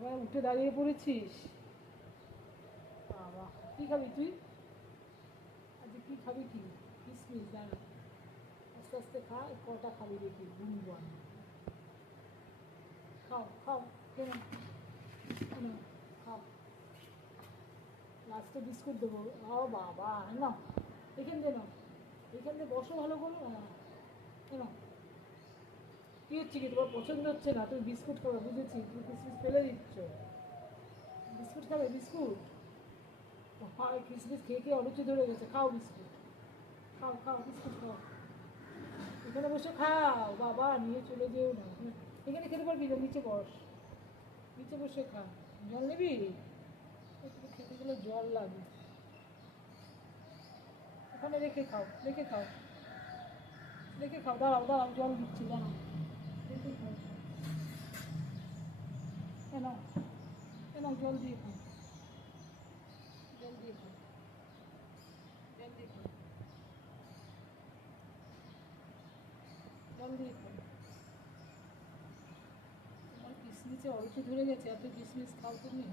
আবার উঠে দাঁড়িয়ে পড়েছিস। বাবা, কী খাবি তুই আজকে? কী খাবি? কি কিসমিস? দাঁড়া, আস্তে আস্তে খা। কটা খাবি দেখি? গুনগুন খাও খাও। কেন কেন? খাও। লাস্টে বিস্কুট দেবো। ও বাবা, না এখান দিয়ে নাও, এখান দিয়ে বসো ভালো করে। কেন কী হচ্ছে? কি তোমার পছন্দ হচ্ছে না? তুমি বিস্কুট খাবে, বুঝেছি। তুমি কিসমিস ফেলে দিচ্ছ। বিস্কুট খাবে? বিস্কুট? হয় কিসমিস খেয়ে খেয়ে অরুচি ধরে গেছে। খাও বিস্কুট, খাও খাও, বিস্কুট খাও। এখানে বসে খাও বাবা, নিয়ে চলে যেও না। এখানে খেতে পারবি না, নিচে বস, নিচে বসে খা। জল নিবি? একটু খেতে গেলে জল লাগে। ওখানে রেখে খাও, রেখে খাও, রেখে খাও। দাঁড়াও দাঁড়াও, জল দিচ্ছি, দাঁড়াও। রেখে খাও। কেন কেন? জল দিয়ে খাও, জল দিয়ে খাও, জল দিয়ে খাও, জল দিয়ে খাও। তোমার কিসমিসে অরুচি ধরে গেছে, এত কিসমিস খাও তুমি?